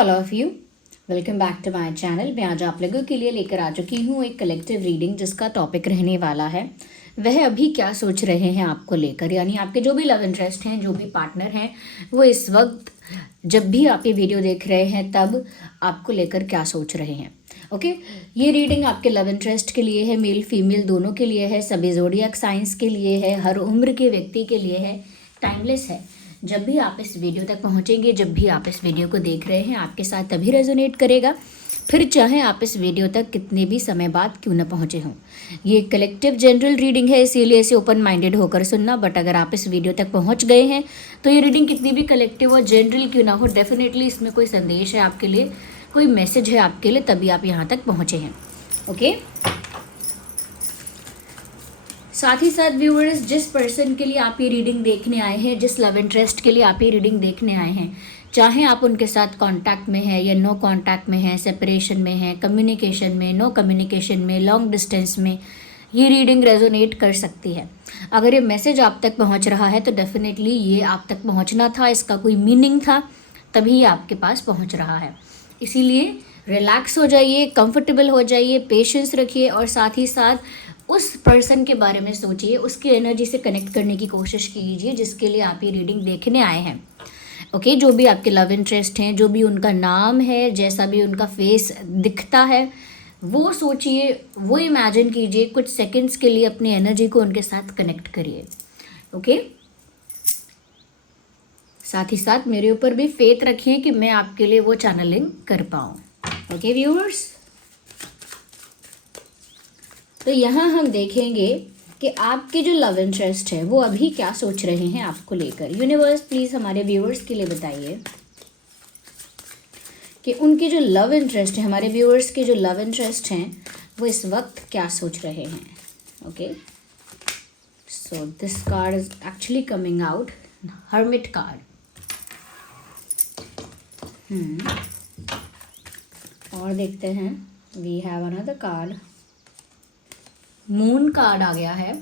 All of you, welcome back to my channel. मैं आज आप लोगों के लिए लेकर आ चुकी हूँ एक कलेक्टिव रीडिंग जिसका टॉपिक रहने वाला है वह अभी क्या सोच रहे हैं आपको लेकर। यानी आपके जो भी लव इंटरेस्ट हैं, जो भी पार्टनर हैं, वो इस वक्त जब भी आप ये वीडियो देख रहे हैं तब आपको लेकर क्या सोच रहे हैं। ओके, ये रीडिंग आपके लव इंटरेस्ट के लिए है, मेल फीमेल दोनों के लिए है, सभी ज़ोडिएक साइंस के लिए है, हर उम्र के व्यक्ति के लिए है, टाइमलेस है। जब भी आप इस वीडियो तक पहुंचेंगे, जब भी आप इस वीडियो को देख रहे हैं, आपके साथ तभी रेजोनेट करेगा, फिर चाहे आप इस वीडियो तक कितने भी समय बाद क्यों ना पहुंचे हों। ये कलेक्टिव जनरल रीडिंग है, इसीलिए इसे ओपन माइंडेड होकर सुनना। बट अगर आप इस वीडियो तक पहुंच गए हैं तो ये रीडिंग कितनी भी कलेक्टिव और जनरल क्यों ना हो, डेफिनेटली इसमें कोई संदेश है आपके लिए, कोई मैसेज है आपके लिए, तभी आप यहाँ तक पहुँचे हैं। ओके, साथ ही साथ व्यूअर्स, जिस पर्सन के लिए आप ये रीडिंग देखने आए हैं, जिस लव इंटरेस्ट के लिए आप ये रीडिंग देखने आए हैं, चाहे आप उनके साथ कांटेक्ट में है या नो कांटेक्ट में है, सेपरेशन में है, कम्युनिकेशन में, नो कम्युनिकेशन में, लॉन्ग डिस्टेंस में, ये रीडिंग रेजोनेट कर सकती है। अगर ये मैसेज आप तक पहुंच रहा है तो डेफिनेटली ये आप तक पहुंचना था, इसका कोई मीनिंग था, तभी ये आपके पास पहुंच रहा है। इसीलिए रिलैक्स हो जाइए, कंफर्टेबल हो जाइए, पेशेंस रखिए और साथ ही साथ उस पर्सन के बारे में सोचिए, उसकी एनर्जी से कनेक्ट करने की कोशिश कीजिए जिसके लिए आप ये रीडिंग देखने आए हैं। ओके, जो भी आपके लव इंटरेस्ट हैं, जो भी उनका नाम है, जैसा भी उनका फेस दिखता है, वो सोचिए, वो इमेजिन कीजिए, कुछ सेकंड्स के लिए अपनी एनर्जी को उनके साथ कनेक्ट करिए। ओके, साथ ही साथ मेरे ऊपर भी फेथ रखिए कि मैं आपके लिए वो चैनलिंग कर पाऊँ। ओके व्यूअर्स, तो यहाँ हम देखेंगे कि आपके जो लव इंटरेस्ट है वो अभी क्या सोच रहे हैं आपको लेकर। यूनिवर्स प्लीज़ हमारे व्यूअर्स के लिए बताइए कि उनके जो लव इंटरेस्ट है, हमारे व्यूअर्स के जो लव इंटरेस्ट हैं, वो इस वक्त क्या सोच रहे हैं। Okay, so this card is actually coming out, hermit card. और देखते हैं, we have another card, moon card आ गया है।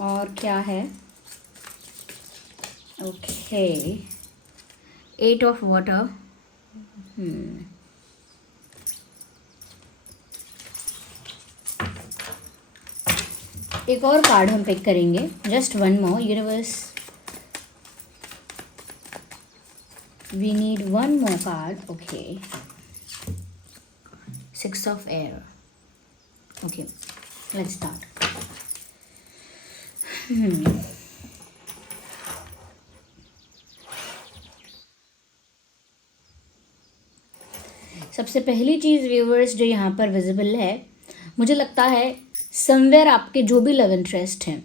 और क्या है, ओके, 8 ऑफ वाटर। एक और कार्ड हम पिक करेंगे, just one more universe, we need one more card. Okay, 6 of air. Okay, let's start. सबसे पहली चीज़ व्यूवर्स जो यहाँ पर विजिबल है, मुझे लगता है समवेयर आपके जो भी लव इंटरेस्ट हैं,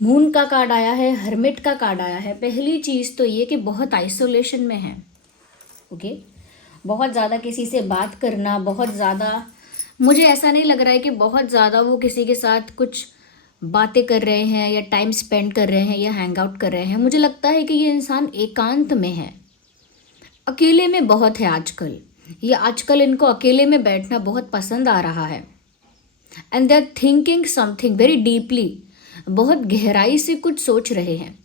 मून का कार्ड आया है, हर्मिट का कार्ड आया है। पहली चीज़ तो ये कि बहुत आइसोलेशन में है। ओके, बहुत ज़्यादा किसी से बात करना, बहुत ज़्यादा, मुझे ऐसा नहीं लग रहा है कि बहुत ज़्यादा वो किसी के साथ कुछ बातें कर रहे हैं या टाइम स्पेंड कर रहे हैं या हैंग आउट कर रहे हैं। मुझे लगता है कि ये इंसान एकांत में है, अकेले में बहुत है आजकल। ये आजकल इनको अकेले में बैठना बहुत पसंद आ रहा है। And they are thinking something very deeply, बहुत गहराई से कुछ सोच रहे हैं,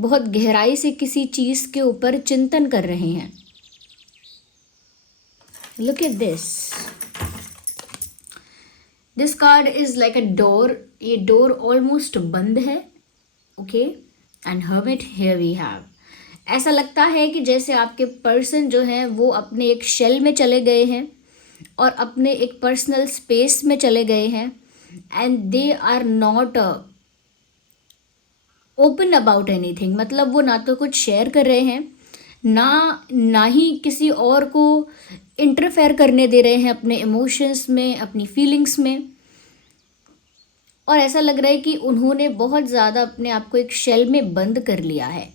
बहुत गहराई से किसी चीज़ के ऊपर चिंतन कर रहे हैं। Look at this, this card is like a door, ये डोर ऑलमोस्ट बंद है। Okay, and hermit, here we have, ऐसा लगता है कि जैसे आपके पर्सन जो हैं वो अपने एक शेल में चले गए हैं और अपने एक पर्सनल स्पेस में चले गए हैं, and they are not open about anything. मतलब वो ना तो कुछ शेयर कर रहे हैं, ना ही किसी और को इंटरफेयर करने दे रहे हैं अपने इमोशंस में, अपनी फीलिंग्स में। और ऐसा लग रहा है कि उन्होंने बहुत ज़्यादा अपने आप को एक शेल में बंद कर लिया है।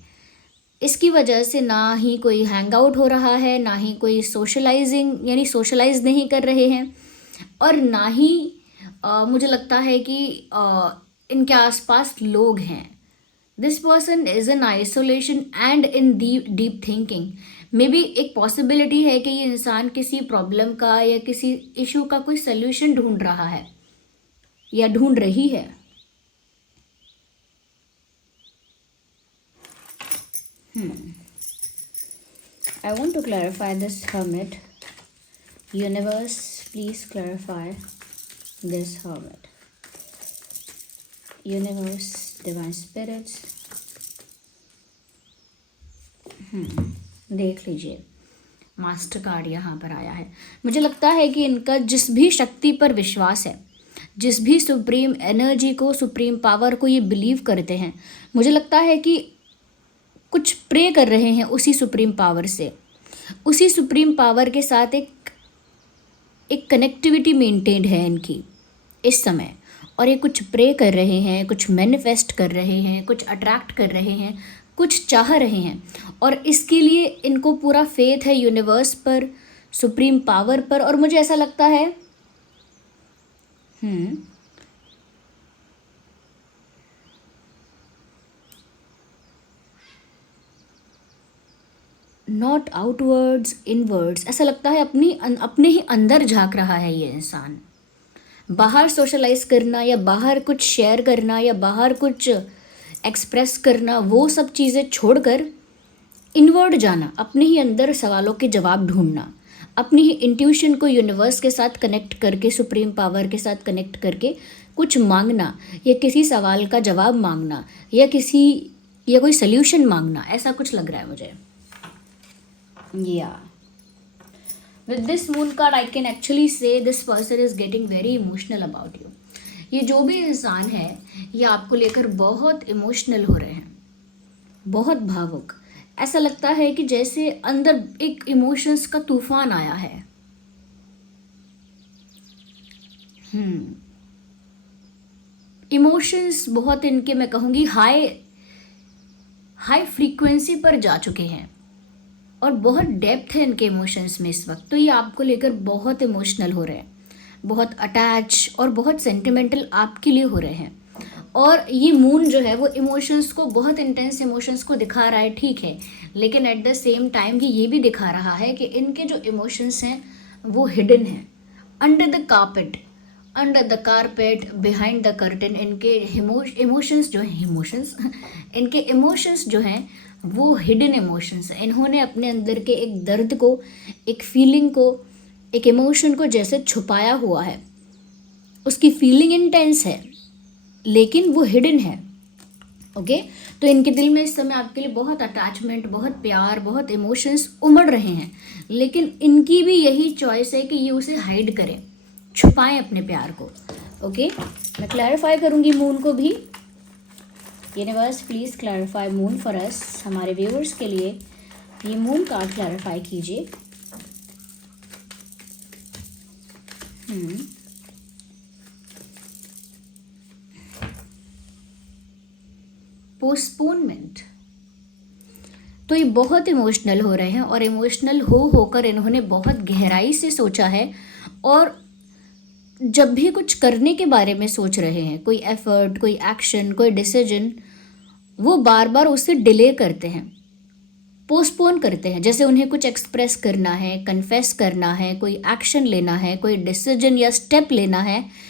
इसकी वजह से ना ही कोई हैंग आउट हो रहा है, ना ही कोई सोशलाइजिंग, यानी सोशलाइज नहीं कर रहे हैं, और ना ही मुझे लगता है कि इनके आसपास लोग हैं। This person is in isolation and in deep thinking. May be एक पॉसिबिलिटी है कि ये इंसान किसी प्रॉब्लम का या किसी इशू का कोई सोल्यूशन ढूंढ रहा है या ढूंढ रही है। I want to clarify this hermit. Universe, please clarify this hermit. Universe, divine spirits. देख लीजिए, मास्टर कार्ड यहाँ पर आया है। मुझे लगता है कि इनका जिस भी शक्ति पर विश्वास है, जिस भी सुप्रीम एनर्जी को, सुप्रीम पावर को ये बिलीव करते हैं, मुझे लगता है कि कुछ प्रे कर रहे हैं उसी सुप्रीम पावर से, उसी सुप्रीम पावर के साथ एक कनेक्टिविटी मेंटेन्ड है इनकी इस समय। और ये कुछ प्रे कर रहे हैं, कुछ मैनिफेस्ट कर रहे हैं, कुछ अट्रैक्ट कर रहे हैं, कुछ चाह रहे हैं, और इसके लिए इनको पूरा फेथ है यूनिवर्स पर, सुप्रीम पावर पर। और मुझे ऐसा लगता है नॉट आउटवर्ड्स इनवर्ड्स, ऐसा लगता है अपने ही अंदर झांक रहा है ये इंसान। बाहर सोशलाइज करना या बाहर कुछ शेयर करना या बाहर कुछ एक्सप्रेस करना, वो सब चीज़ें छोड़कर इनवर्ड जाना, अपने ही अंदर सवालों के जवाब ढूंढना, अपनी ही इंट्यूशन को यूनिवर्स के साथ कनेक्ट करके, सुप्रीम पावर के साथ कनेक्ट करके कुछ मांगना, या किसी सवाल का जवाब मांगना, या कोई सल्यूशन मांगना, ऐसा कुछ लग रहा है मुझे। Yeah. With this moon card, I can actually say this person is getting very emotional about you. ये जो भी इंसान है, ये आपको लेकर बहुत इमोशनल हो रहे हैं, बहुत भावुक। ऐसा लगता है कि जैसे अंदर एक इमोशंस का तूफान आया है। इमोशंस बहुत इनके, मैं कहूँगी हाई फ्रीक्वेंसी पर जा चुके हैं और बहुत डेप्थ है इनके इमोशंस में इस वक्त। तो ये आपको लेकर बहुत इमोशनल हो रहे हैं, बहुत अटैच और बहुत सेंटिमेंटल आपके लिए हो रहे हैं। और ये मून जो है वो इमोशंस को, बहुत इंटेंस इमोशंस को दिखा रहा है, ठीक है, लेकिन एट द सेम टाइम ये भी दिखा रहा है कि इनके जो इमोशंस हैं वो हिडन हैं, under the carpet, behind the curtain. इनके इमोशंस जो हैं वो हिडन इमोशंस हैं। इन्होंने अपने अंदर के एक दर्द को, एक फीलिंग को, एक इमोशन को जैसे छुपाया हुआ है। उसकी फीलिंग इंटेंस है लेकिन वो हिडन है। ओके, तो इनके दिल में इस समय आपके लिए बहुत अटैचमेंट, बहुत प्यार, बहुत इमोशंस उमड़ रहे हैं, लेकिन इनकी भी यही चॉइस है कि ये उसे हाइड करें, छुपाएं अपने प्यार को। ओके, मैं क्लैरिफाई करूँगी मून को भी। Universe please clarify moon for us, हमारे व्यूअर्स के लिए ये मून कार्ड क्लैरिफाई कीजिए। पोस्टपोनमेंट। तो ये बहुत इमोशनल हो रहे हैं और इमोशनल होकर इन्होंने बहुत गहराई से सोचा है, और जब भी कुछ करने के बारे में सोच रहे हैं, कोई एफर्ट, कोई एक्शन, कोई डिसीजन, वो बार बार उसे डिले करते हैं, पोस्टपोन करते हैं। जैसे उन्हें कुछ एक्सप्रेस करना है, कन्फेस करना है, कोई एक्शन लेना है, कोई डिसीजन या स्टेप लेना है,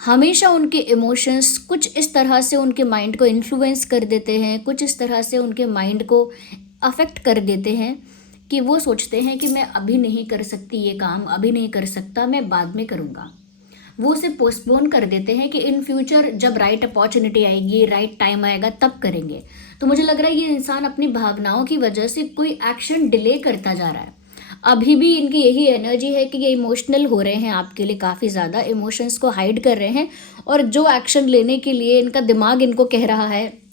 हमेशा उनके इमोशंस कुछ इस तरह से उनके माइंड को इन्फ्लुएंस कर देते हैं, कुछ इस तरह से उनके माइंड को अफेक्ट कर देते हैं कि वो सोचते हैं कि मैं अभी नहीं कर सकती ये काम, अभी नहीं कर सकता, मैं बाद में करूँगा। वो उसे पोस्टपोन कर देते हैं कि इन फ्यूचर जब राइट अपॉर्चुनिटी आएगी, राइट टाइम आएगा, तब करेंगे। तो मुझे लग रहा है ये इंसान अपनी भावनाओं की वजह से कोई एक्शन डिले करता जा रहा है। अभी भी इनकी यही एनर्जी है कि ये इमोशनल हो रहे हैं आपके लिए, काफ़ी ज़्यादा इमोशंस को हाइड कर रहे हैं, और जो एक्शन लेने के लिए इनका दिमाग इनको कह रहा है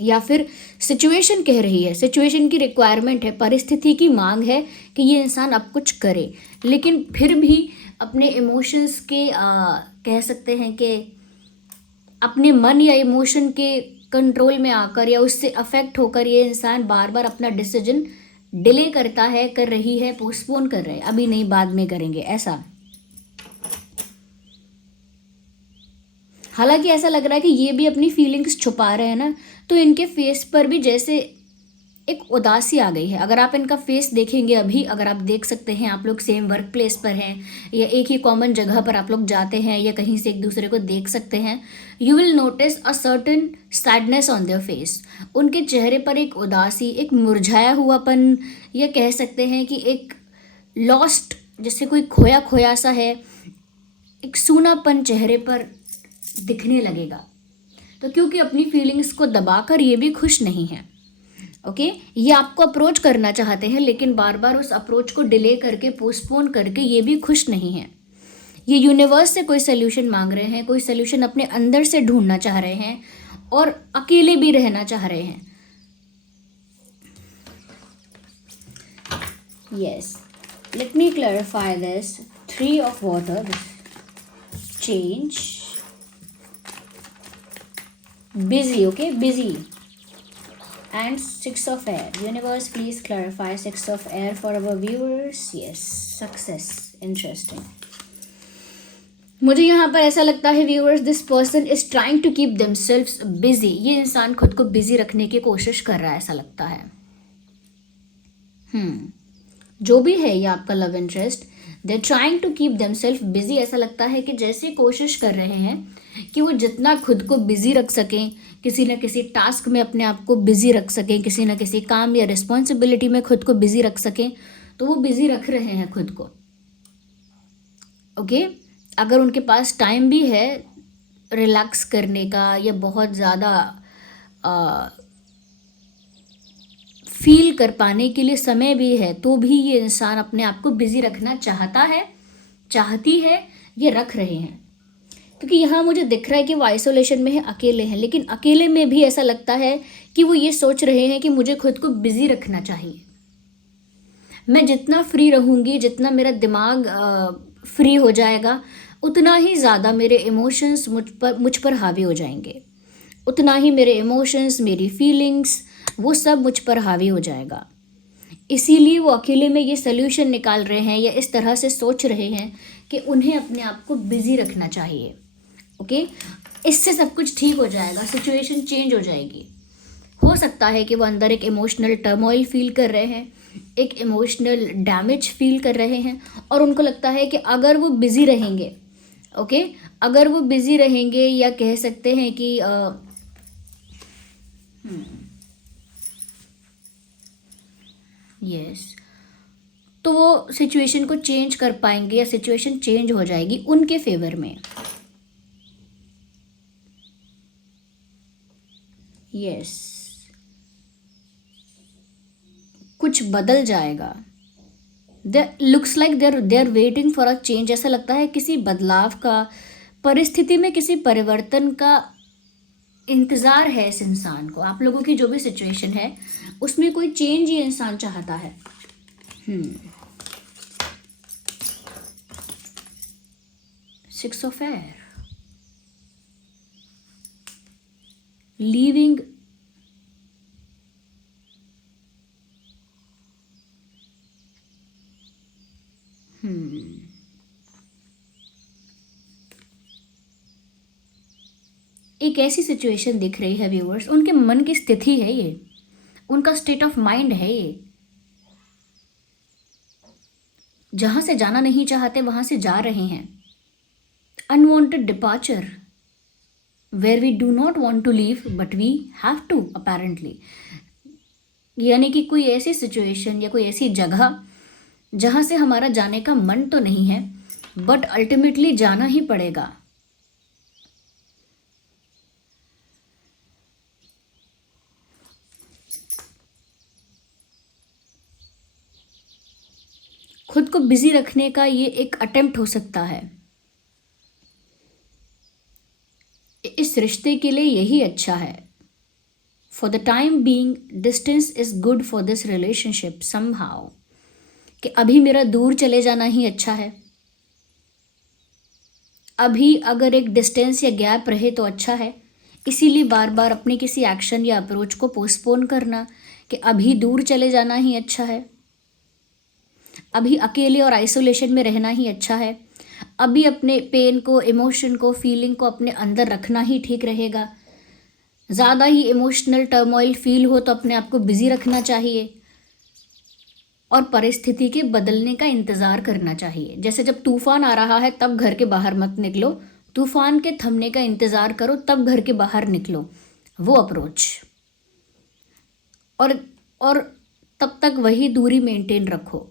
या फिर सिचुएशन कह रही है, सिचुएशन की रिक्वायरमेंट है, परिस्थिति की मांग है कि ये इंसान अब कुछ करे, लेकिन फिर भी अपने इमोशंस के कह सकते हैं कि अपने मन या इमोशन के कंट्रोल में आकर या उससे अफेक्ट होकर ये इंसान बार बार अपना डिसीजन डिले करता है, कर रही है, पोस्टपोन कर रहे हैं, अभी नहीं बाद में करेंगे, ऐसा। हालांकि ऐसा लग रहा है कि ये भी अपनी फीलिंग्स छुपा रहे हैं ना, तो इनके फेस पर भी जैसे एक उदासी आ गई है। अगर आप इनका फेस देखेंगे अभी, अगर आप देख सकते हैं, आप लोग सेम वर्क प्लेस पर हैं या एक ही कॉमन जगह पर आप लोग जाते हैं या कहीं से एक दूसरे को देख सकते हैं, you will notice a certain sadness on their face. उनके चेहरे पर एक उदासी, एक मुरझाया हुआपन, या कह सकते हैं कि एक लॉस्ट, जैसे कोई खोया खोया सा है, एक सूनापन चेहरे पर दिखने लगेगा। तो क्योंकि अपनी फीलिंग्स को दबाकर ये भी खुश नहीं है। ओके, ये आपको अप्रोच करना चाहते हैं लेकिन बार बार उस अप्रोच को डिले करके, पोस्टपोन करके ये भी खुश नहीं है। ये यूनिवर्स से कोई सोल्यूशन मांग रहे हैं, कोई सोल्यूशन अपने अंदर से ढूंढना चाह रहे हैं और अकेले भी रहना चाह रहे हैं। Yes, let me clarify this. 3 of water, change, busy, okay, busy, and 6 of air. Universe, please clarify 6 of air for our viewers. Yes, success, interesting. मुझे यहाँ पर ऐसा लगता है viewers, this person is trying to keep themselves busy. ये इंसान खुद को बिजी रखने की कोशिश कर रहा है, ऐसा लगता है। जो भी है ये आपका love interest, they are trying to keep themself busy. ऐसा लगता है कि जैसे कोशिश कर रहे हैं कि वो जितना खुद को बिजी रख सकें, किसी न किसी टास्क में अपने आप को बिजी रख सकें, किसी न किसी काम या रिस्पॉन्सिबिलिटी में खुद को बिजी रख सकें, तो वो बिजी रख रहे हैं खुद को। ओके, अगर उनके पास टाइम भी है रिलैक्स करने का या बहुत ज़्यादा फील कर पाने के लिए समय भी है, तो भी ये इंसान अपने आप को बिजी रखना चाहता है, चाहती है, ये रख रहे हैं। क्योंकि यहाँ मुझे दिख रहा है कि वो आइसोलेशन में है, अकेले हैं, लेकिन अकेले में भी ऐसा लगता है कि वो ये सोच रहे हैं कि मुझे खुद को बिजी रखना चाहिए। मैं जितना फ्री रहूँगी, जितना मेरा दिमाग फ्री हो जाएगा, उतना ही ज़्यादा मेरे इमोशंस मुझ पर हावी हो जाएंगे, उतना ही मेरे इमोशंस, मेरी फीलिंग्स, वो सब मुझ पर हावी हो जाएगा। इसीलिए वो अकेले में ये सल्यूशन निकाल रहे हैं या इस तरह से सोच रहे हैं कि उन्हें अपने आप को बिजी रखना चाहिए। ओके, इससे सब कुछ ठीक हो जाएगा, सिचुएशन चेंज हो जाएगी। हो सकता है कि वो अंदर एक इमोशनल टर्मोइल फील कर रहे हैं, एक इमोशनल डैमेज फील कर रहे हैं, और उनको लगता है कि अगर वो बिजी रहेंगे, ओके, अगर वो बिजी रहेंगे, या कह सकते हैं कि यस, तो वो सिचुएशन को चेंज कर पाएंगे या सिचुएशन चेंज हो जाएगी उनके फेवर में। यस, कुछ बदल जाएगा। Looks like there waiting for a change. ऐसा लगता है किसी बदलाव का, परिस्थिति में किसी परिवर्तन का इंतज़ार है इस इंसान को। आप लोगों की जो भी सिचुएशन है उसमें कोई चेंज ये इंसान चाहता है। सिक्स ऑफ एयर, लीविंग, एक ऐसी सिचुएशन दिख रही है व्यूअर्स, उनके मन की स्थिति है ये, उनका स्टेट ऑफ माइंड है ये। जहां से जाना नहीं चाहते वहां से जा रहे हैं। Unwanted departure, where we do not want to leave but we have to apparently. यानी कि कोई ऐसी सिचुएशन या कोई ऐसी जगह जहां से हमारा जाने का मन तो नहीं है, बट अल्टीमेटली जाना ही पड़ेगा। खुद को बिजी रखने का ये एक अटेम्प्ट हो सकता है। इस रिश्ते के लिए यही अच्छा है। For the time being distance is good for this relationship somehow, कि अभी मेरा दूर चले जाना ही अच्छा है। अभी अगर एक डिस्टेंस या गैप रहे तो अच्छा है। इसीलिए बार बार अपने किसी एक्शन या अप्रोच को पोस्टपोन करना, कि अभी दूर चले जाना ही अच्छा है, अभी अकेले और आइसोलेशन में रहना ही अच्छा है, अभी अपने पेन को, इमोशन को, फीलिंग को अपने अंदर रखना ही ठीक रहेगा। ज़्यादा ही इमोशनल टर्मोइल फील हो तो अपने आप को बिजी रखना चाहिए और परिस्थिति के बदलने का इंतज़ार करना चाहिए। जैसे जब तूफान आ रहा है तब घर के बाहर मत निकलो, तूफान के थमने का इंतज़ार करो तब घर के बाहर निकलो, वो अप्रोच। और तब तक वही दूरी मेंटेन रखो।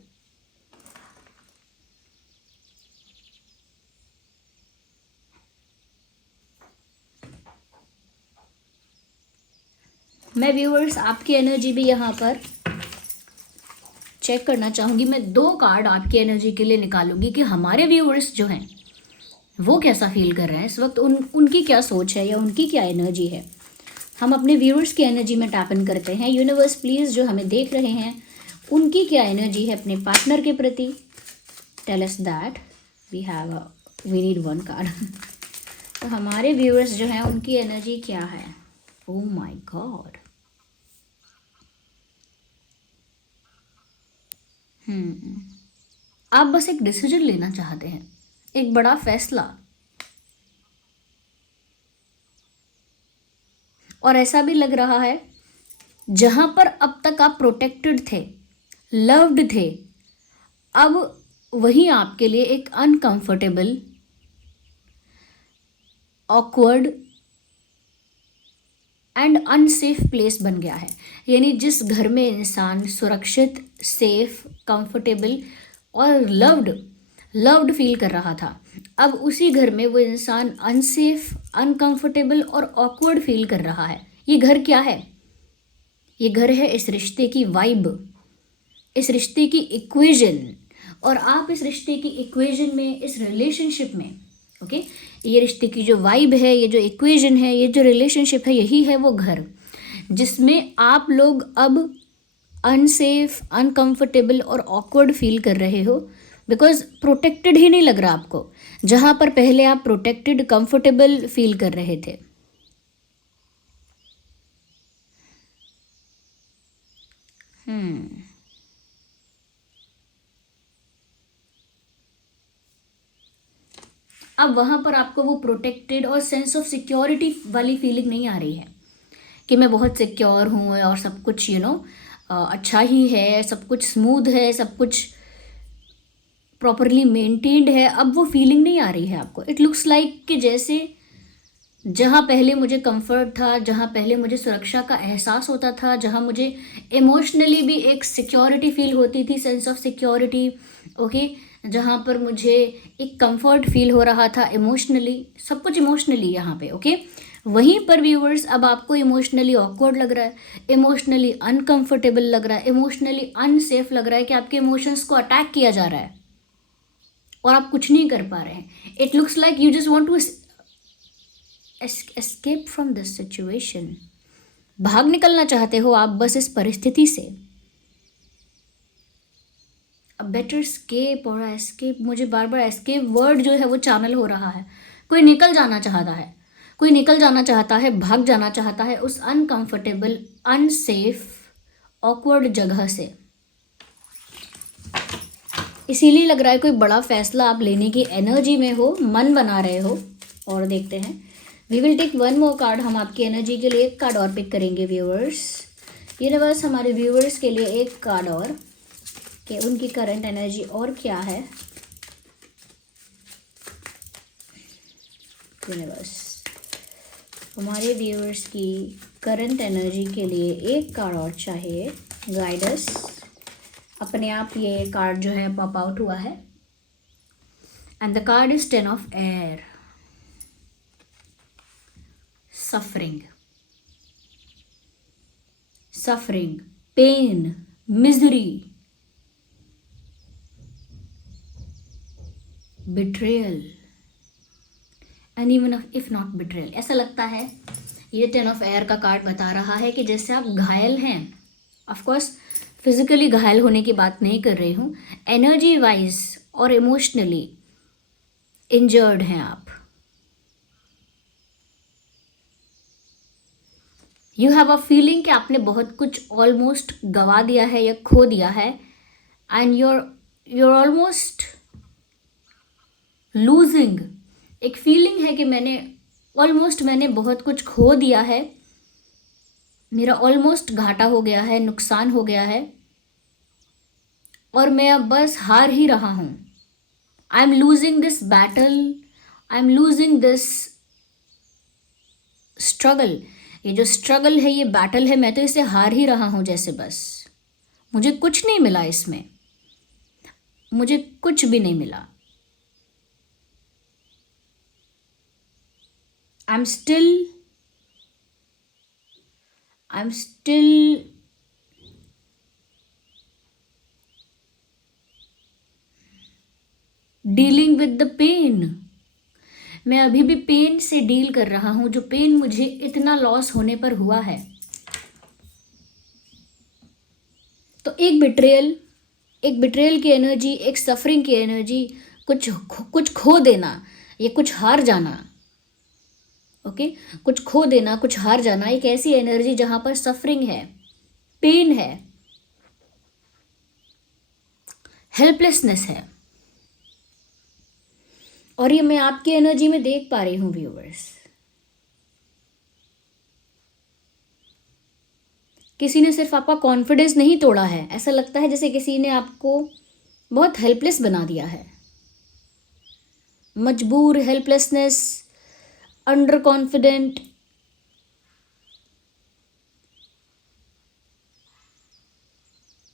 मैं व्यूअर्स आपकी एनर्जी भी यहाँ पर चेक करना चाहूँगी। मैं 2 कार्ड आपकी एनर्जी के लिए निकालूंगी कि हमारे व्यूअर्स जो हैं वो कैसा फील कर रहे हैं इस वक्त, उनकी क्या सोच है या उनकी क्या एनर्जी है। हम अपने व्यूअर्स की एनर्जी में टैप इन करते हैं। यूनिवर्स प्लीज़ जो हमें देख रहे हैं उनकी क्या एनर्जी है अपने पार्टनर के प्रति। Tell us that. We need 1 card. तो हमारे व्यूअर्स जो हैं उनकी एनर्जी क्या है। Oh my God. आप बस एक डिसीजन लेना चाहते हैं, एक बड़ा फैसला। और ऐसा भी लग रहा है जहां पर अब तक आप प्रोटेक्टेड थे, लव्ड थे, अब वही आपके लिए एक uncomfortable, awkward and unsafe place बन गया है। यानी जिस घर में इंसान सुरक्षित, सेफ, कंफर्टेबल और लव्ड फील कर रहा था, अब उसी घर में वो इंसान अनसेफ, अनकंफर्टेबल और ऑकवर्ड फील कर रहा है। ये घर क्या है? ये घर है इस रिश्ते की वाइब, इस रिश्ते की इक्वेशन। और आप इस रिश्ते की इक्वेशन में, इस रिलेशनशिप में, ओके, ये रिश्ते की जो वाइब है, ये जो इक्वेशन है, ये जो रिलेशनशिप है, यही है वो घर जिसमें आप लोग अब अनसेफ, अनकंफर्टेबल और ऑकवर्ड फील कर रहे हो। बिकॉज प्रोटेक्टेड ही नहीं लग रहा आपको, जहां पर पहले आप प्रोटेक्टेड, कंफर्टेबल फील कर रहे थे। अब वहां पर आपको वो प्रोटेक्टेड और सेंस ऑफ सिक्योरिटी वाली फीलिंग नहीं आ रही है कि मैं बहुत सिक्योर हूँ और सब कुछ अच्छा ही है, सब कुछ स्मूथ है, सब कुछ प्रॉपरली मेंटेन्ड है। अब वो फीलिंग नहीं आ रही है आपको। इट लुक्स लाइक कि जैसे जहाँ पहले मुझे कंफर्ट था, जहाँ पहले मुझे सुरक्षा का एहसास होता था, जहाँ मुझे इमोशनली भी एक सिक्योरिटी फील होती थी, सेंस ऑफ सिक्योरिटी, ओके, जहाँ पर मुझे एक कंफर्ट फील हो रहा था इमोशनली, सब कुछ इमोशनली यहाँ पे, ओके, वहीं पर व्यूवर्स अब आपको इमोशनली ऑकवर्ड लग रहा है, इमोशनली अनकंफर्टेबल लग रहा है, इमोशनली अनसेफ लग रहा है कि आपके इमोशंस को अटैक किया जा रहा है और आप कुछ नहीं कर पा रहे हैं। It looks like you just want to escape from this situation. भाग निकलना चाहते हो आप बस इस परिस्थिति से। बेटर स्केप और एस्केप, मुझे बार बार एस्केप वर्ड जो है वो चैनल हो रहा है। कोई निकल जाना चाहता है, कोई निकल जाना चाहता है, भाग जाना चाहता है उस अनकंफर्टेबल, अनसेफ, ऑकवर्ड जगह से। इसीलिए लग रहा है कोई बड़ा फैसला आप लेने की एनर्जी में हो, मन बना रहे हो। और देखते हैं, we will take 1 more card. हम आपकी एनर्जी के लिए एक कार्ड और पिक करेंगे व्यूअर्स। यूनिवर्स हमारे व्यूअर्स के लिए एक कार्ड और, कि उनकी करंट एनर्जी और क्या है। यूनिवर्स हमारे व्यूअर्स की करंट एनर्जी के लिए एक कार्ड और चाहिए। गाइडस, अपने आप ये कार्ड जो है पॉप आउट हुआ है and the card is 10 of air. Suffering, pain, misery, betrayal and even if not betrayal. ऐसा लगता है ये 10 ऑफ एयर का कार्ड बता रहा है कि जैसे आप घायल हैं। ऑफ कोर्स फिजिकली घायल होने की बात नहीं कर रही हूँ, एनर्जी वाइज और इमोशनली इंजर्ड हैं आप। यू हैव अ फीलिंग कि आपने बहुत कुछ ऑलमोस्ट गवा दिया है या खो दिया है एंड यूर ऑलमोस्ट लूजिंग। एक फीलिंग है कि मैंने बहुत कुछ खो दिया है मेरा ऑलमोस्ट घाटा हो गया है, नुकसान हो गया है, और मैं अब बस हार ही रहा हूँ। I am losing this battle, I am losing this struggle. ये जो स्ट्रगल है, ये बैटल है, मैं तो इसे हार ही रहा हूँ जैसे। बस मुझे कुछ नहीं मिला इसमें, मुझे कुछ भी नहीं मिला। I am still dealing with the pain. मैं अभी भी पेन से डील कर रहा हूं, जो पेन मुझे इतना लॉस होने पर हुआ है। तो एक बिट्रेयल की एनर्जी, एक सफरिंग की एनर्जी, कुछ खो देना, ये कुछ हार जाना। ओके, कुछ खो देना, कुछ हार जाना, एक ऐसी एनर्जी जहां पर सफरिंग है, पेन है, हेल्पलेसनेस है। और ये मैं आपकी एनर्जी में देख पा रही हूं व्यूअर्स। किसी ने सिर्फ आपका कॉन्फिडेंस नहीं तोड़ा है, ऐसा लगता है जैसे किसी ने आपको बहुत हेल्पलेस बना दिया है। मजबूर, helplessness, under confident.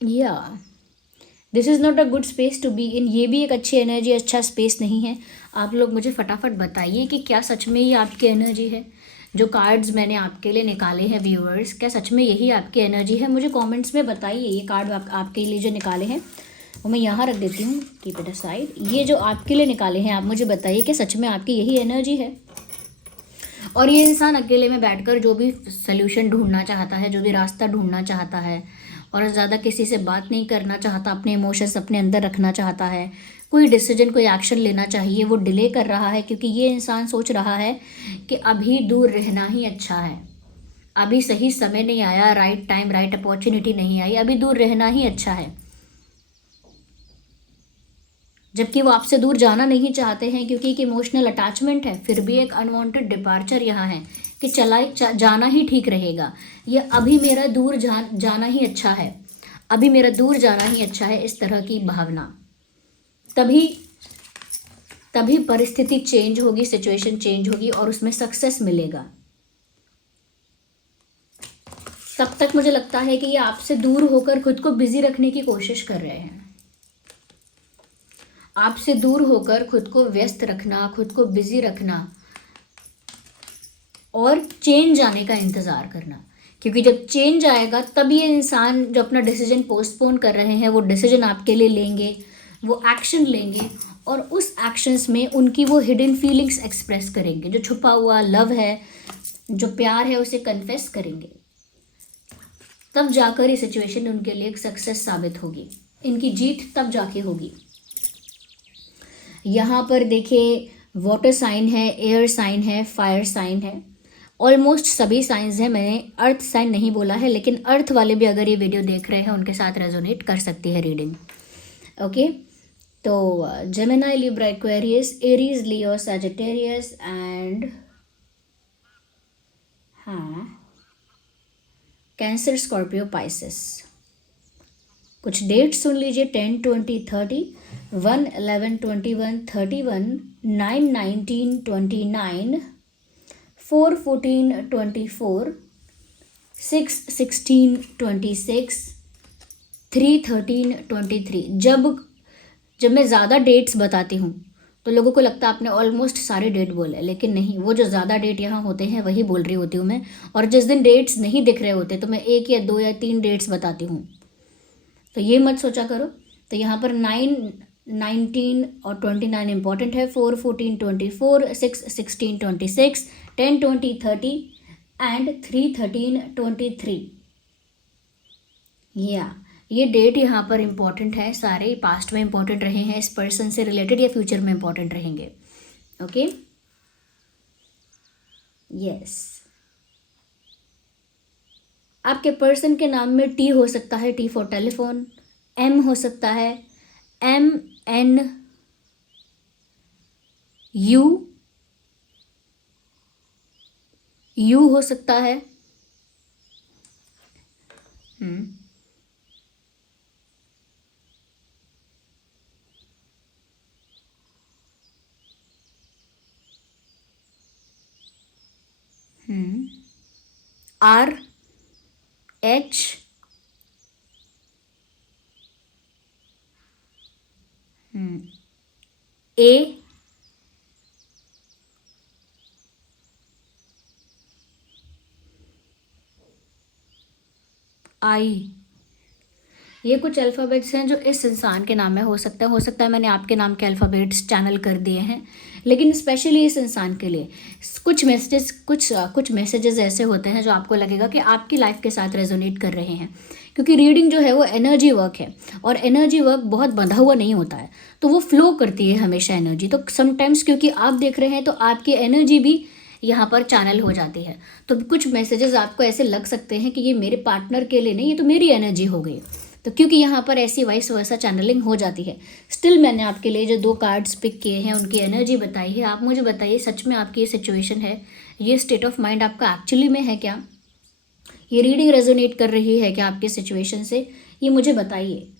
Yeah this is not a good space to be in. ये भी एक अच्छी एनर्जी, अच्छा स्पेस नहीं है। आप लोग मुझे फटाफट बताइए कि क्या सच में ये आपकी एनर्जी है। जो कार्ड्स मैंने आपके लिए निकाले हैं व्यूअर्स, क्या सच में यही आपकी एनर्जी है? मुझे कमेंट्स में बताइए। ये कार्ड आपके लिए जो निकाले हैं वो मैं यहाँ रख देती हूँ, कीप इट असाइड। ये जो आपके लिए निकाले हैं, आप मुझे बताइए कि सच में आपकी यही एनर्जी है। और ये इंसान अकेले में बैठकर जो भी सल्यूशन ढूंढना चाहता है, जो भी रास्ता ढूंढना चाहता है, और ज़्यादा किसी से बात नहीं करना चाहता, अपने इमोशंस अपने अंदर रखना चाहता है, कोई डिसीजन, कोई एक्शन लेना चाहिए, वो डिले कर रहा है, क्योंकि ये इंसान सोच रहा है कि अभी दूर रहना ही अच्छा है, अभी सही समय नहीं आया, राइट टाइम, राइट अपॉर्चुनिटी नहीं आई, अभी दूर रहना ही अच्छा है। जबकि वो आपसे दूर जाना नहीं चाहते हैं, क्योंकि एक इमोशनल अटैचमेंट है, फिर भी एक अनवांटेड डिपार्चर यहाँ है कि जाना ही ठीक रहेगा, ये अभी मेरा दूर जाना ही अच्छा है, अभी मेरा दूर जाना ही अच्छा है, इस तरह की भावना। तभी तभी परिस्थिति चेंज होगी, सिचुएशन चेंज होगी और उसमें सक्सेस मिलेगा। तब तक मुझे लगता है कि ये आपसे दूर होकर खुद को बिजी रखने की कोशिश कर रहे हैं, आपसे दूर होकर खुद को व्यस्त रखना, खुद को बिजी रखना और चेंज आने का इंतज़ार करना। क्योंकि जब चेंज आएगा तब ये इंसान जो अपना डिसीजन पोस्टपोन कर रहे हैं, वो डिसीजन आपके लिए लेंगे, वो एक्शन लेंगे, और उस एक्शंस में उनकी वो हिडन फीलिंग्स एक्सप्रेस करेंगे, जो छुपा हुआ लव है, जो प्यार है, उसे कन्फेस करेंगे। तब जाकर ये सिचुएशन उनके लिए एक सक्सेस साबित होगी, इनकी जीत तब जाके होगी। यहाँ पर देखिए, वाटर साइन है, एयर साइन है, फायर साइन है, ऑलमोस्ट सभी साइंस हैं। मैंने अर्थ साइन नहीं बोला है, लेकिन अर्थ वाले भी अगर ये वीडियो देख रहे हैं उनके साथ रेजोनेट कर सकती है रीडिंग। ओके, तो Gemini, Libra, Aquarius, Aries, Leo, Sagittarius and हाँ कैंसर, स्कॉर्पियो, पाइसेस। कुछ डेट सुन लीजिए। 10, 20, 30, 1, 11, 21, 31, 9, 19, 29, 4, 14, 24, 6, 16, 26, 3, 13, 23। जब मैं ज़्यादा डेट्स बताती हूँ तो लोगों को लगता है आपने ऑलमोस्ट सारे डेट बोले, लेकिन नहीं, वो जो ज़्यादा डेट यहाँ होते हैं वही बोल रही होती हूँ मैं। और जिस दिन डेट्स नहीं दिख रहे होते तो मैं 1 या 2 या 3 डेट्स बताती हूँ, तो ये मत सोचा करो। तो यहाँ पर 9, 19 और 29 इंपॉर्टेंट है, 4, 14, 24, 6, 16, 26, 10, 20, 30 एंड 3, 13, 23। ये डेट यहाँ पर इंपॉर्टेंट है, सारे पास्ट में इंपॉर्टेंट रहे हैं, इस पर्सन से रिलेटेड या फ्यूचर में इंपॉर्टेंट रहेंगे। Okay, yes. आपके पर्सन के नाम में टी हो सकता है, टी फॉर टेलीफोन, एम हो सकता है, MN, यू हो सकता है, हम्म। हम्म। आर एच ए आई। ये कुछ अल्फ़ाबेट्स हैं जो इस इंसान के नाम में हो सकता है मैंने आपके नाम के अल्फ़ाबेट्स चैनल कर दिए हैं, लेकिन स्पेशली इस इंसान के लिए कुछ मैसेजेस ऐसे होते हैं जो आपको लगेगा कि आपकी लाइफ के साथ रेजोनेट कर रहे हैं, क्योंकि रीडिंग जो है वो एनर्जी वर्क है, और एनर्जी वर्क बहुत बंधा हुआ नहीं होता है, तो वो फ्लो करती है हमेशा एनर्जी। तो समटाइम्स क्योंकि आप देख रहे हैं तो आपकी एनर्जी भी यहाँ पर चैनल हो जाती है, तो कुछ मैसेजेस आपको ऐसे लग सकते हैं कि ये मेरे पार्टनर के लिए नहीं, ये तो मेरी एनर्जी हो गई। तो क्योंकि यहाँ पर ऐसी वाइस वर्सा चैनलिंग हो जाती है, स्टिल मैंने आपके लिए जो 2 कार्ड्स पिक किए हैं उनकी एनर्जी बताई है। आप मुझे बताइए सच में आपकी ये सिचुएशन है, ये स्टेट ऑफ माइंड आपका एक्चुअली में है क्या? ये रीडिंग रेजोनेट कर रही है क्या आपके सिचुएशन से? ये मुझे बताइए।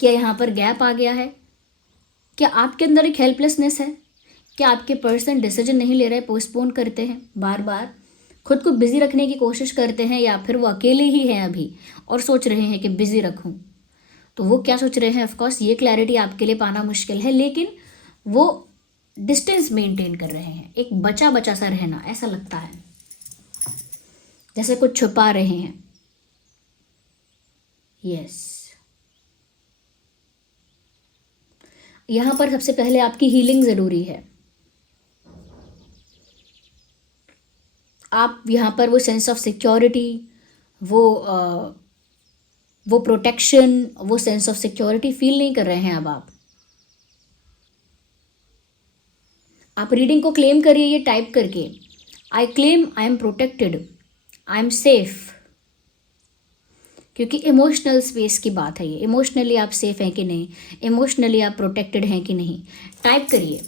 क्या यहाँ पर गैप आ गया है? क्या आपके अंदर एक हेल्पलेसनेस है? क्या आपके पर्सन डिसीजन नहीं ले रहे, पोस्टपोन करते हैं बार बार, खुद को बिजी रखने की कोशिश करते हैं, या फिर वो अकेले ही हैं अभी और सोच रहे हैं कि बिजी रखूं? तो वो क्या सोच रहे हैं, ऑफकोर्स ये क्लैरिटी आपके लिए पाना मुश्किल है, लेकिन वो डिस्टेंस मेंटेन कर रहे हैं, एक बचा बचा सा रहना, ऐसा लगता है जैसे कुछ छुपा रहे हैं। यस, यहाँ पर सबसे पहले आपकी हीलिंग ज़रूरी है। आप यहाँ पर वो सेंस ऑफ सिक्योरिटी, वो प्रोटेक्शन, वो सेंस ऑफ सिक्योरिटी फील नहीं कर रहे हैं अब आप रीडिंग को क्लेम करिए ये टाइप करके, I claim I am protected, I am safe. क्योंकि इमोशनल स्पेस की बात है, ये इमोशनली आप सेफ हैं कि नहीं, इमोशनली आप प्रोटेक्टेड हैं कि नहीं। टाइप करिए,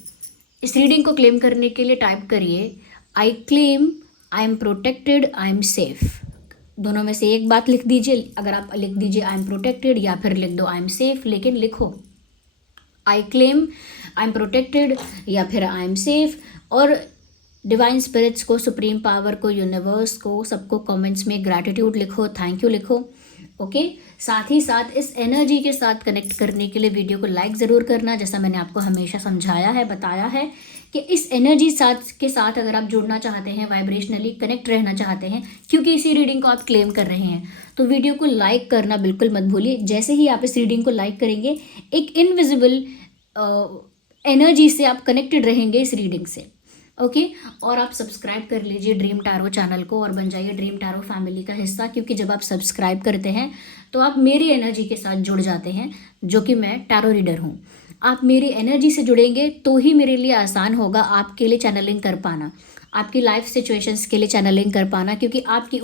इस रीडिंग को क्लेम करने के लिए टाइप करिए, I claim I am protected, I am safe. दोनों में से एक बात लिख दीजिए, अगर आप लिख दीजिए आई एम प्रोटेक्टेड, या फिर लिख दो आई एम सेफ, लेकिन लिखो I claim I am protected या फिर आई एम सेफ। और डिवाइन स्पिरिट्स को, सुप्रीम पावर को, यूनिवर्स को, सबको कमेंट्स में ग्रैटिट्यूड लिखो, थैंक यू लिखो। ओके, साथ ही साथ इस एनर्जी के साथ कनेक्ट करने के लिए वीडियो को लाइक ज़रूर करना, जैसा मैंने आपको हमेशा समझाया है, बताया है कि इस एनर्जी के साथ अगर आप जुड़ना चाहते हैं, वाइब्रेशनली कनेक्ट रहना चाहते हैं, क्योंकि इसी रीडिंग को आप क्लेम कर रहे हैं, तो वीडियो को लाइक करना बिल्कुल मत भूलिए। जैसे ही आप इस रीडिंग को लाइक करेंगे, एक इनविजिबल एनर्जी से आप कनेक्टेड रहेंगे इस रीडिंग से। ओके, और आप सब्सक्राइब कर लीजिए ड्रीम टैरो चैनल को और बन जाइए ड्रीम टैरो फैमिली का हिस्सा, क्योंकि जब आप सब्सक्राइब करते हैं तो आप मेरी एनर्जी के साथ जुड़ जाते हैं, जो कि मैं टैरो रीडर हूँ। आप मेरी एनर्जी से जुड़ेंगे तो ही मेरे लिए आसान होगा आपके लिए चैनलिंग कर पाना, आपकी लाइफ सिचुएशंस के लिए चैनलिंग कर पाना, क्योंकि आपकी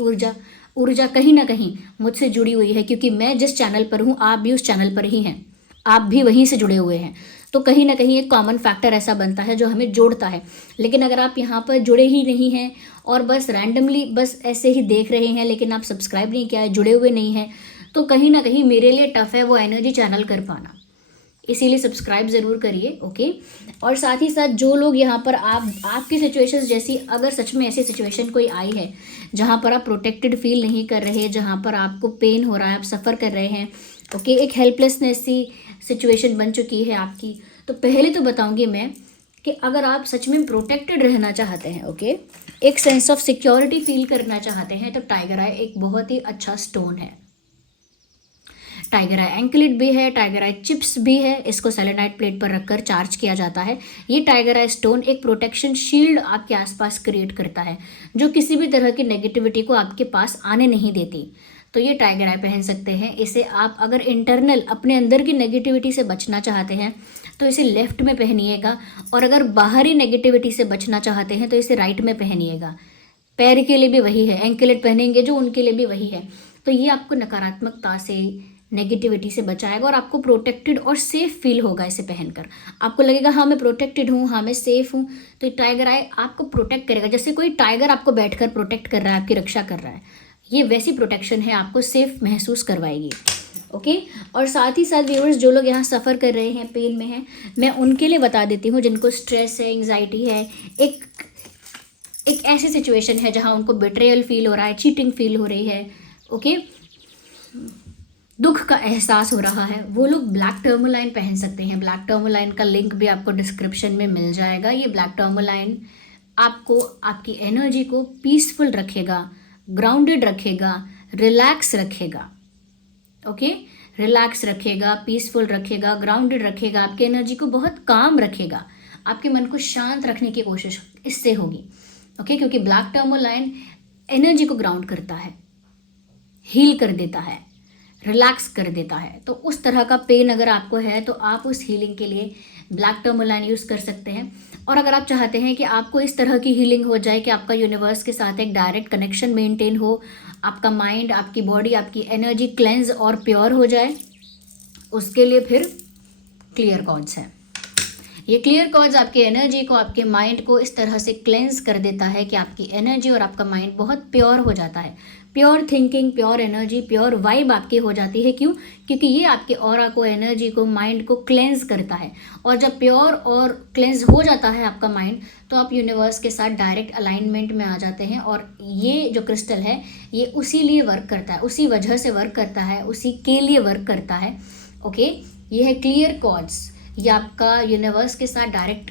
ऊर्जा कहीं ना कहीं मुझसे जुड़ी हुई है, क्योंकि मैं जिस चैनल पर हूँ आप भी उस चैनल पर ही हैं, आप भी वहीं से जुड़े हुए हैं। तो कहीं ना कहीं एक कॉमन फैक्टर ऐसा बनता है जो हमें जोड़ता है। लेकिन अगर आप यहाँ पर जुड़े ही नहीं हैं और बस रैंडमली बस ऐसे ही देख रहे हैं, लेकिन आप सब्सक्राइब नहीं किया है, जुड़े हुए नहीं हैं, तो कहीं ना कहीं मेरे लिए टफ है वो एनर्जी चैनल कर पाना। इसीलिए सब्सक्राइब ज़रूर करिए। ओके, और साथ ही साथ जो लोग यहाँ पर आपकी सिचुएशंस जैसी, अगर सच में ऐसी सिचुएशन कोई आई है जहाँ पर आप प्रोटेक्टेड फील नहीं कर रहे, जहाँ पर आपको पेन हो रहा है, आप सफ़र कर रहे हैं, ओके, एक हेल्पलेसनेस सी सिचुएशन बन चुकी है आपकी, तो पहले तो बताऊंगी मैं कि अगर आप सच में प्रोटेक्टेड रहना चाहते हैं, ओके, एक सेंस ऑफ सिक्योरिटी फील करना चाहते हैं, तो टाइगर आई एक बहुत ही अच्छा स्टोन है। टाइगर आई एंकलेट भी है, टाइगर आई चिप्स भी है, इसको सेलेनाइट प्लेट पर रखकर चार्ज किया जाता है। ये टाइगर आई स्टोन एक प्रोटेक्शन शील्ड आपके आसपास क्रिएट करता है, जो किसी भी तरह की नेगेटिविटी को आपके पास आने नहीं देती। तो ये टाइगर आई पहन सकते हैं। इसे आप अगर इंटरनल अपने अंदर की नेगेटिविटी से बचना चाहते हैं तो इसे लेफ्ट में पहनिएगा, और अगर बाहरी नेगेटिविटी से बचना चाहते हैं तो इसे राइट में पहनिएगा। पैर के लिए भी वही है, एंकलेट पहनेंगे जो उनके लिए भी वही है। तो ये आपको नकारात्मकता से, नेगेटिविटी से बचाएगा और आपको प्रोटेक्टेड और सेफ फील होगा इसे पहनकर। आपको लगेगा हाँ मैं प्रोटेक्टेड हूँ, हाँ मैं सेफ हूँ। तो टाइगर आई आपको प्रोटेक्ट करेगा, जैसे कोई टाइगर आपको बैठकर प्रोटेक्ट कर रहा है, आपकी रक्षा कर रहा है। ये वैसी प्रोटेक्शन है, आपको सेफ महसूस करवाएगी। ओके और साथ ही साथ व्यूअर्स, जो लोग यहाँ सफ़र कर रहे हैं, पेन में हैं, मैं उनके लिए बता देती हूँ जिनको स्ट्रेस है, एंग्जाइटी है, एक ऐसी सिचुएशन है जहाँ उनको बिट्रेयल फील हो रहा है, चीटिंग फील हो रही है, ओके, दुख का एहसास हो रहा है, वो लोग ब्लैक टर्मोलाइन पहन सकते हैं। ब्लैक टर्मोलाइन का लिंक भी आपको डिस्क्रिप्शन में मिल जाएगा। ये ब्लैक टर्मोलाइन आपको आपकी एनर्जी को पीसफुल रखेगा, ग्राउंडेड रखेगा, रिलैक्स रखेगा। ओके रिलैक्स रखेगा, पीसफुल रखेगा, ग्राउंडेड रखेगा, आपकी एनर्जी को बहुत काम रखेगा, आपके मन को शांत रखने की कोशिश इससे होगी। ओके क्योंकि ब्लैक टर्मोलाइन एनर्जी को ग्राउंड करता है, हील कर देता है, रिलैक्स कर देता है। तो उस तरह का पेन अगर आपको है तो आप उस हीलिंग के लिए ब्लैक टर्मोलाइन यूज़ कर सकते हैं। और अगर आप चाहते हैं कि आपको इस तरह की हीलिंग हो जाए कि आपका यूनिवर्स के साथ एक डायरेक्ट कनेक्शन मेंटेन हो, आपका माइंड, आपकी बॉडी, आपकी एनर्जी क्लेंज और प्योर हो जाए, उसके लिए फिर क्लियर कॉर्ड्स है। ये क्लियर कॉर्ड्स आपकी एनर्जी को, आपके माइंड को इस तरह से क्लेंज कर देता है कि आपकी एनर्जी और आपका माइंड बहुत प्योर हो जाता है। Pure thinking, pure energy, pure vibe आपकी हो जाती है। क्यों? क्योंकि ये आपके ऑरा को, एनर्जी को, माइंड को क्लेंज करता है। और जब प्योर और क्लेंज हो जाता है आपका माइंड, तो आप यूनिवर्स के साथ डायरेक्ट अलाइनमेंट में आ जाते हैं। और ये जो क्रिस्टल है ये उसी लिए वर्क करता है, उसी वजह से वर्क करता है, उसी के लिए वर्क करता है। ओके ये है क्लियर कॉर्ड्स। ये आपका यूनिवर्स के साथ डायरेक्ट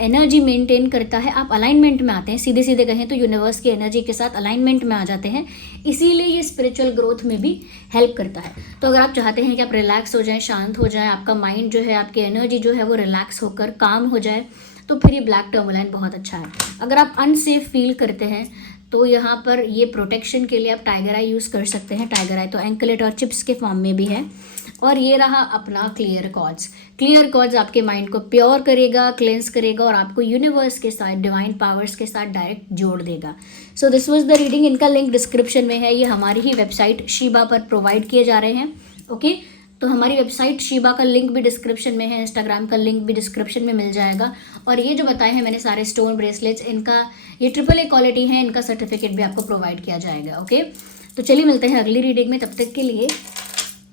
एनर्जी मेंटेन करता है। आप अलाइनमेंट में आते हैं, सीधे सीधे कहें तो यूनिवर्स की एनर्जी के साथ अलाइनमेंट में आ जाते हैं। इसीलिए ये स्पिरिचुअल ग्रोथ में भी हेल्प करता है। तो अगर आप चाहते हैं कि आप रिलैक्स हो जाएं, शांत हो जाएं, आपका माइंड जो है, आपकी एनर्जी जो है वो रिलैक्स होकर काम हो जाए, तो फिर ये ब्लैक टर्मोलाइन बहुत अच्छा है। अगर आप अनसेफ फील करते हैं तो यहाँ पर ये प्रोटेक्शन के लिए आप टाइगर आई यूज़ कर सकते हैं। टाइगर आई तो एंकलेट और चिप्स के फॉर्म में भी है। और ये रहा अपना क्लियर कॉर्ड्स। क्लियर कॉर्ड्स आपके माइंड को प्योर करेगा, क्लेंस करेगा और आपको यूनिवर्स के साथ, डिवाइन पावर्स के साथ डायरेक्ट जोड़ देगा। So this was the reading. इनका लिंक डिस्क्रिप्शन में है। ये हमारी ही वेबसाइट शीबा पर प्रोवाइड किए जा रहे हैं। ओके तो हमारी वेबसाइट शीबा का लिंक भी डिस्क्रिप्शन में है, इंस्टाग्राम का लिंक भी डिस्क्रिप्शन में मिल जाएगा। और ये जो बताए हैं मैंने सारे स्टोन ब्रेसलेट्स, इनका ये AAA क्वालिटी है, इनका सर्टिफिकेट भी आपको प्रोवाइड किया जाएगा। ओके तो चलिए मिलते हैं अगली रीडिंग में, तब तक के लिए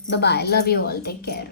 bye bye, love you all, take care.